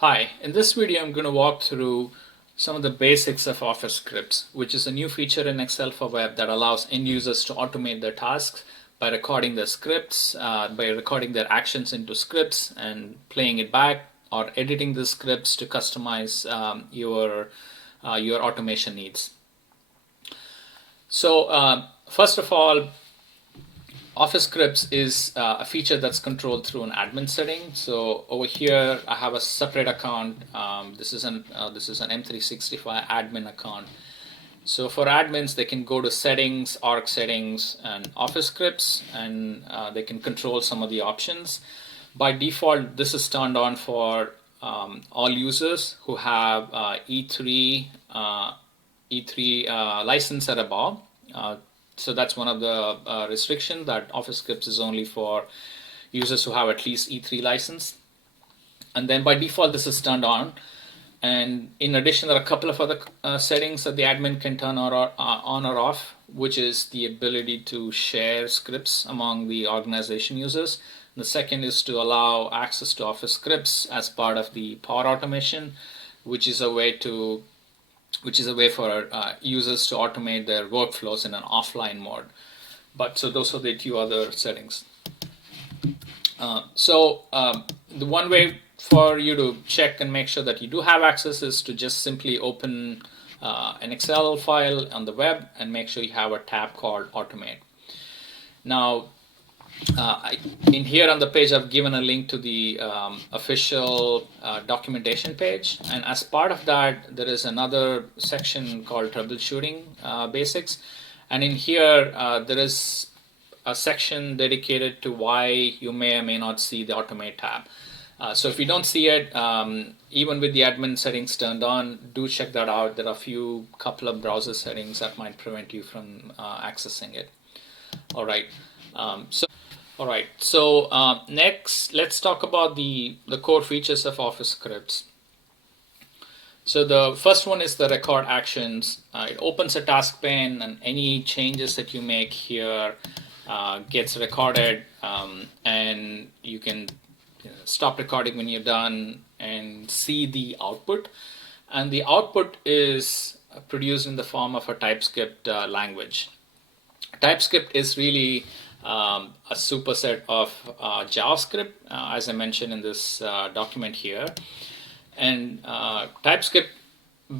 Hi, in this video I'm going to walk through some of the basics of Office Scripts, which is a new feature in Excel for Web that allows end users to automate their tasks by recording their scripts, by recording their actions into scripts and playing it back, or editing the scripts to customize your automation needs. So first of all, Office Scripts is a feature that's controlled through an admin setting. So over here, I have a separate account. This is an M365 admin account. So for admins, they can go to Settings, Org Settings, and Office Scripts, and they can control some of the options. By default, this is turned on for all users who have E3 license or above. So that's one of the restrictions, that Office Scripts is only for users who have at least E3 license. And then by default, this is turned on. And in addition, there are a couple of other settings that the admin can turn on or off, which is the ability to share scripts among the organization users. And the second is to allow access to Office Scripts as part of the Power Automation, which is a way for users to automate their workflows in an offline mode. So those are the two other settings. The one way for you to check and make sure that you do have access is to just simply open an Excel file on the web and make sure you have a tab called Automate. Now, in here on the page, I've given a link to the official documentation page, and as part of that, there is another section called Troubleshooting Basics, and in here there is a section dedicated to why you may or may not see the Automate tab. So if you don't see it, even with the admin settings turned on, do check that out. There are a couple of browser settings that might prevent you from accessing it. All right. So next, let's talk about the core features of Office Scripts. So the first one is the record actions. It opens a task pane, and any changes that you make here gets recorded, and you can stop recording when you're done and see the output. And the output is produced in the form of a TypeScript language. TypeScript is really a superset of JavaScript, as I mentioned in this document here. And TypeScript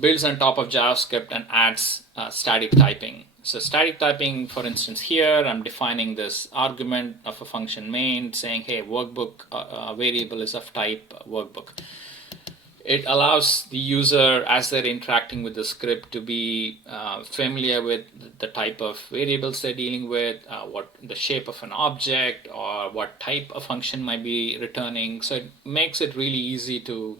builds on top of JavaScript and adds static typing. So static typing, for instance, here I'm defining this argument of a function main saying, hey, workbook variable is of type workbook. It allows the user, as they're interacting with the script, to be familiar with the type of variables they're dealing with, what the shape of an object, or what type of function might be returning. So it makes it really easy to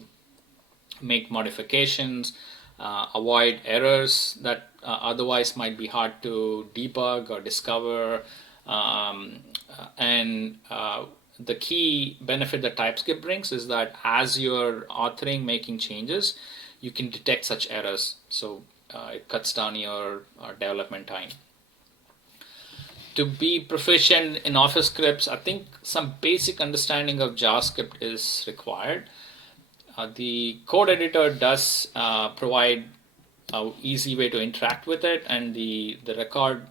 make modifications, avoid errors that otherwise might be hard to debug or discover, and the key benefit that TypeScript brings is that as you're authoring, making changes, you can detect such errors. So it cuts down your development time. To be proficient in Office Scripts, I think some basic understanding of JavaScript is required. The code editor does provide an easy way to interact with it, and the recorder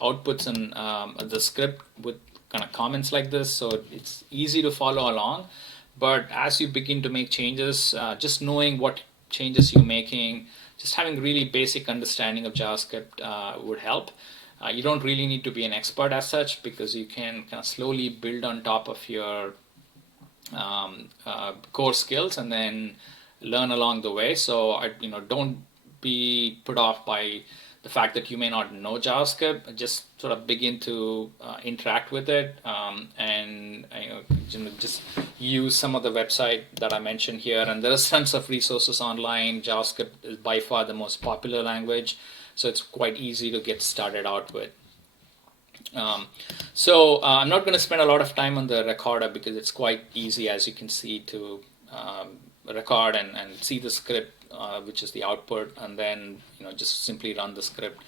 outputs in the script with kind of comments like this, so it's easy to follow along. But as you begin to make changes, just knowing what changes you're making, just having really basic understanding of JavaScript would help. You don't really need to be an expert as such, because you can kind of slowly build on top of your core skills and then learn along the way. So don't be put off by the fact that you may not know JavaScript. Just sort of begin to interact with it, and just use some of the website that I mentioned here. And there are tons of resources online. JavaScript is by far the most popular language, so it's quite easy to get started out with. I'm not going to spend a lot of time on the recorder, because it's quite easy, as you can see, to record and see the script, which is the output, and then just simply run the script.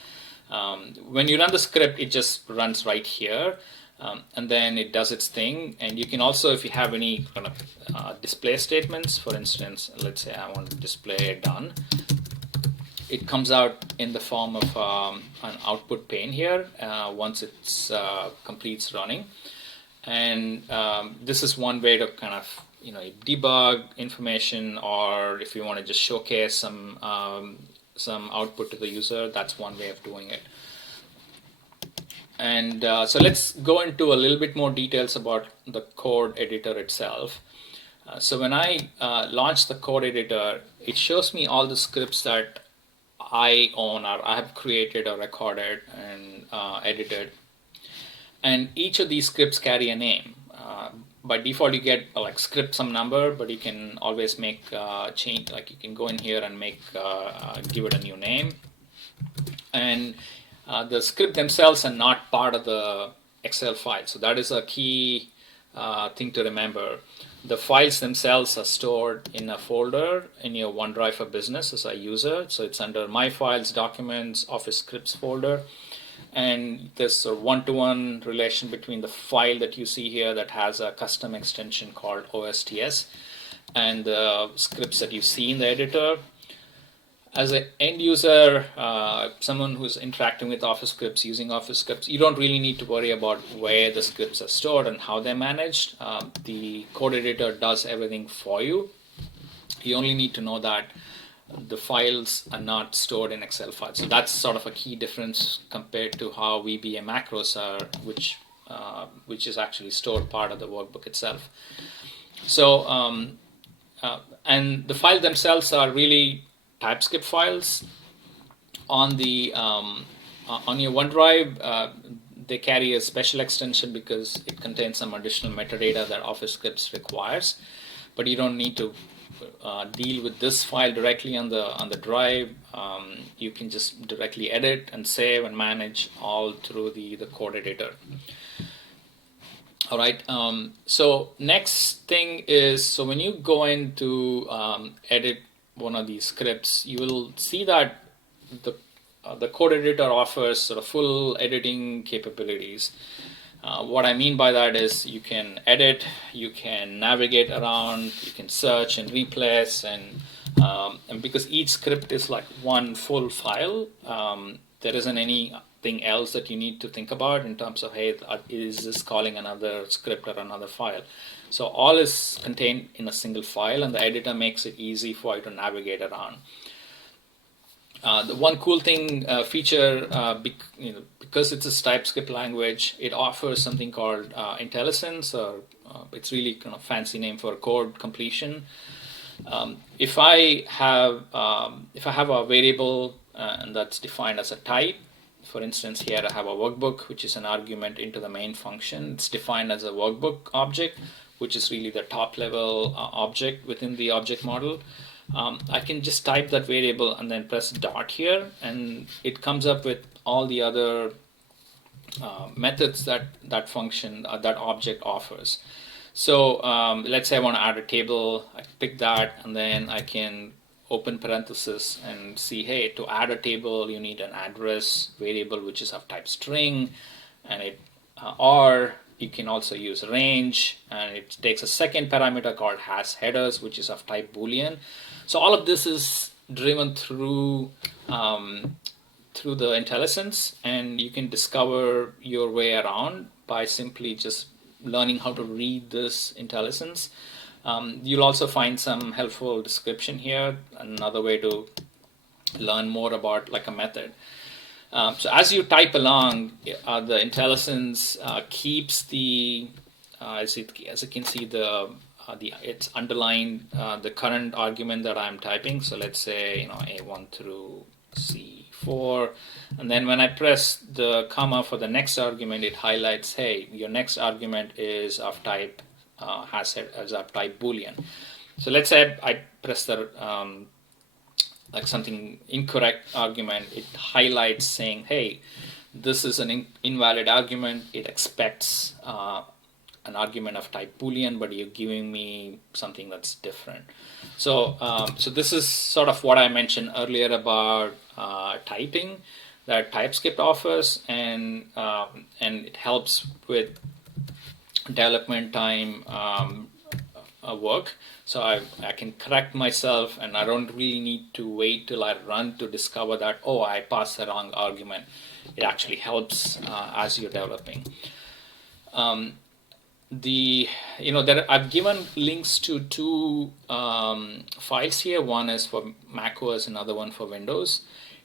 When you run the script, it just runs right here. and then it does its thing. And you can also, if you have any kind of display statements, for instance, let's say I want to display done, it comes out in the form of an output pane here once it's completes running. And this is one way to kind of debug information, or if you want to just showcase some output to the user, that's one way of doing it. And so let's go into a little bit more details about the code editor itself. So when I launch the code editor, it shows me all the scripts that I own or I have created or recorded and edited. And each of these scripts carry a name. By default, you get like script some number, but you can always make change. Like you can go in here and make give it a new name. And the script themselves are not part of the Excel file. So that is a key thing to remember. The files themselves are stored in a folder in your OneDrive for Business as a user. So it's under My Files, Documents, Office Scripts folder. And there's a one-to-one relation between the file that you see here that has a custom extension called OSTS and the scripts that you see in the editor. As an end user, someone who's interacting with Office scripts, using Office scripts, you don't really need to worry about where the scripts are stored and how they're managed. The code editor does everything for you. You only need to know that the files are not stored in Excel files. So that's sort of a key difference compared to how VBA macros are, which is actually stored part of the workbook itself. So, and the files themselves are really TypeScript files. On the on your OneDrive, they carry a special extension because it contains some additional metadata that Office Scripts requires, but you don't need to deal with this file directly on the drive. You can just directly edit and save and manage all through the code editor. All right. So next thing is, so when you go in to edit one of these scripts, you will see that the code editor offers sort of full editing capabilities. What I mean by that is you can edit, you can navigate around, you can search and replace, and because each script is like one full file, there isn't anything else that you need to think about in terms of, hey, is this calling another script or another file? So all is contained in a single file, and the editor makes it easy for you to navigate around. The one cool thing feature, because it's a TypeScript language, it offers something called IntelliSense, or it's really kind of fancy name for code completion. If I have a variable and that's defined as a type, for instance, here I have a workbook, which is an argument into the main function. It's defined as a workbook object, which is really the top level object within the object model. I can just type that variable and then press dot here, and it comes up with all the other methods that function, that object offers. So let's say I want to add a table. I pick that, and then I can open parenthesis and see, hey, to add a table, you need an address variable, which is of type string, and or you can also use range, and it takes a second parameter called has headers, which is of type Boolean. So all of this is driven through the IntelliSense, and you can discover your way around by simply just learning how to read this IntelliSense. You'll also find some helpful description here, another way to learn more about like a method. So as you type along, the IntelliSense keeps the, as you can see, it's underlined the current argument that I'm typing. So let's say A1 through C4, and then when I press the comma for the next argument, it highlights, hey, your next argument is of type as of type Boolean. So let's say I press the like something incorrect argument. It highlights saying, hey, this is an invalid argument. It expects an argument of type Boolean, but you're giving me something that's different. So so this is sort of what I mentioned earlier about typing. that TypeScript offers, and it helps with development time work. So I can correct myself, and I don't really need to wait till I run to discover that, oh, I passed the wrong argument. It actually helps as you're developing. I've given links to two files here. One is for macOS, another one for Windows.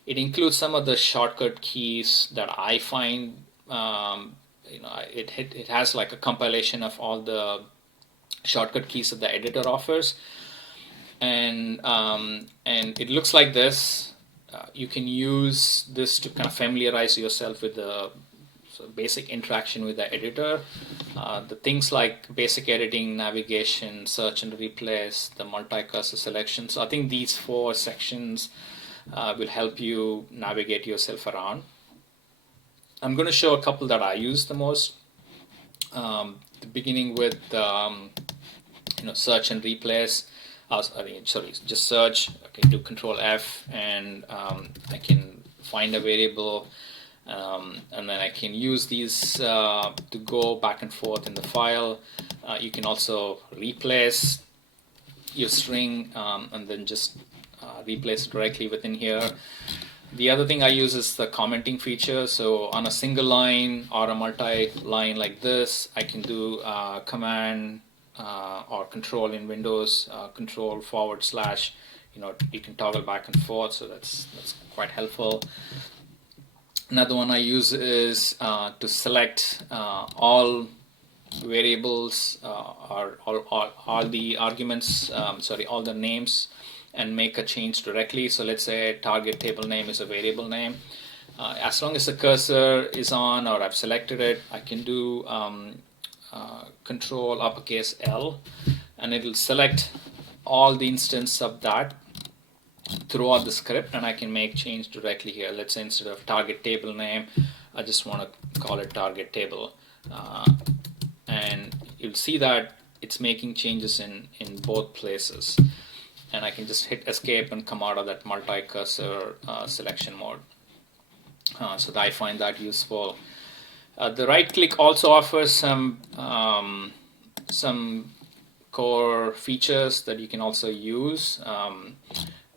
It includes some of the shortcut keys that I find. It has like a compilation of all the shortcut keys that the editor offers, and it looks like this. You can use this to kind of familiarize yourself with the basic interaction with the editor. The things like basic editing, navigation, search and replace, the multi-cursor selection. So I think these 4 sections will help you navigate yourself around. I'm going to show a couple that I use the most. Beginning with search and replace. Just search. Okay, do Control F, and I can find a variable. And then I can use these to go back and forth in the file. You can also replace your string and then just replace it directly within here. The other thing I use is the commenting feature. So on a single line or a multi-line like this, I can do command or control in Windows, control / you can toggle back and forth. So that's quite helpful. Another one I use is to select all variables or all the arguments, all the names, and make a change directly. So let's say target table name is a variable name. As long as the cursor is on or I've selected it, I can do Control uppercase L, and it will select all the instance of that throughout the script, and I can make change directly here. Let's say instead of target table name, I just want to call it target table, and you'll see that it's making changes in both places, and I can just hit escape and come out of that multi-cursor selection mode. So I find that useful. The right click also offers some core features that you can also use. So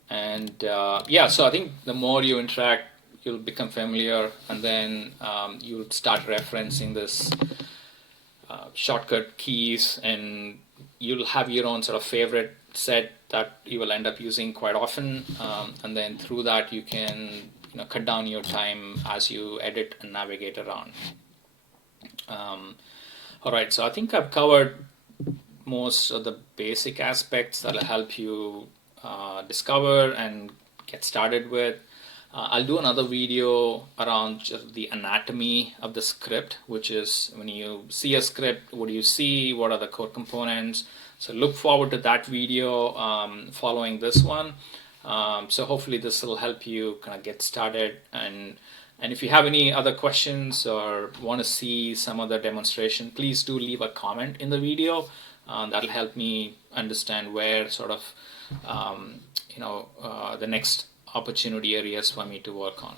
I think the more you interact, you'll become familiar, and then you'll start referencing this shortcut keys, and you'll have your own sort of favorite set that you will end up using quite often, and then through that you can cut down your time as you edit and navigate around. All right, so I think I've covered most of the basic aspects that will help you discover and get started with. I'll do another video around just the anatomy of the script, which is when you see a script, what do you see, what are the core components. So look forward to that video following this one. So hopefully this will help you kind of get started, and if you have any other questions or want to see some other demonstration, please do leave a comment in the video. That'll help me understand where sort of the next opportunity areas for me to work on.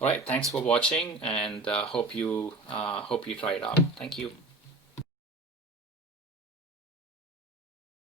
All right, thanks for watching, and hope you try it out. Thank you.